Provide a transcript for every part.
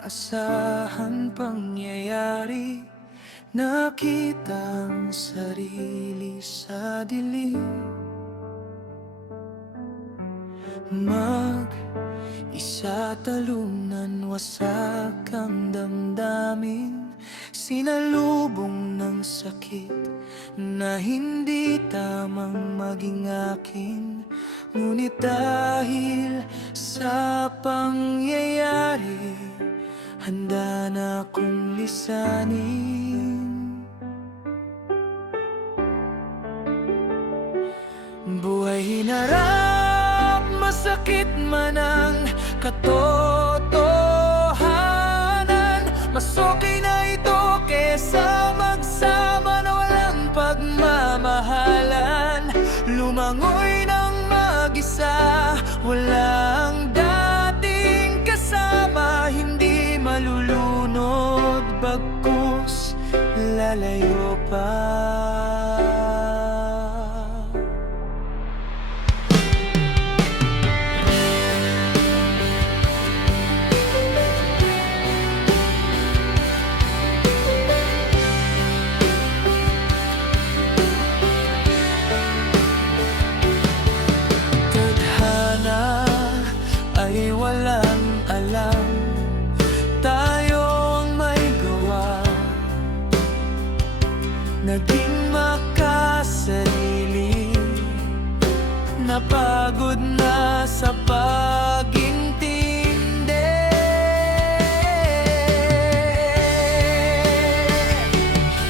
inaasahan pangyayari, nakitang sarili sa dilim. Mag-isa talunan, wasak ang damdamin, sinalubong ng sakit na hindi tamang maging akin. Ngunit dahil sa pangyayari, handa na akong lisanin. Buhay hinarap, masakit man ang katotohanan. Mas okay na ito kesa magsama na walang pagmamahalan. Lumangoy ng mag-isa, walang dating kasama, hindi malulunod, bagkus lalayo pa. Ay walang alam, tayo ang may gawa. Naging makasarili, napagod na sa pag-intindi.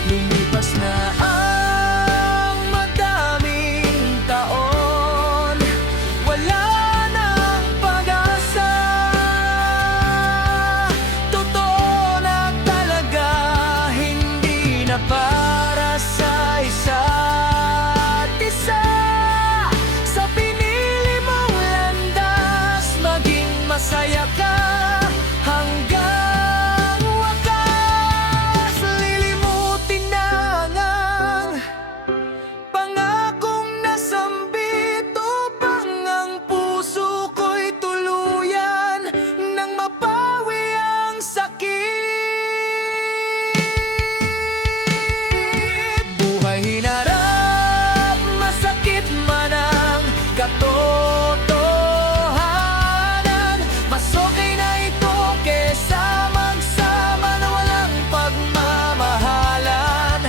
Lumipas na ang madaming taon, wala para sa isa't isa. Sa pinili mong landas, maging masaya ka hanggang wakas. Lilimutin na ang pangakong nasambit, upang ang puso ko'y tuluyan nang mapawi ang sakit. Hinarap, masakit man ang katotohanan. Mas okay na ito kesa magsama na walang pagmamahalan.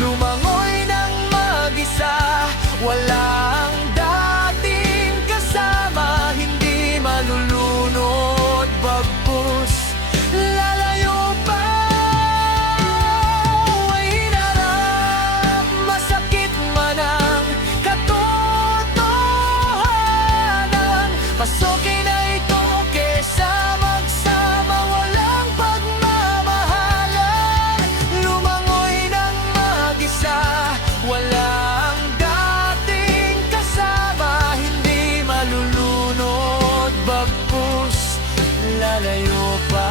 Lumangoy ng mag-isa, walang dating kasama, hindi malulunod, bagkus lalayo pa. Mas okay na ito kesa magsama, walang pagmamahalan. Lumangoy ng mag-isa, walang dating kasama, hindi malulunod, bagkus lalayo pa.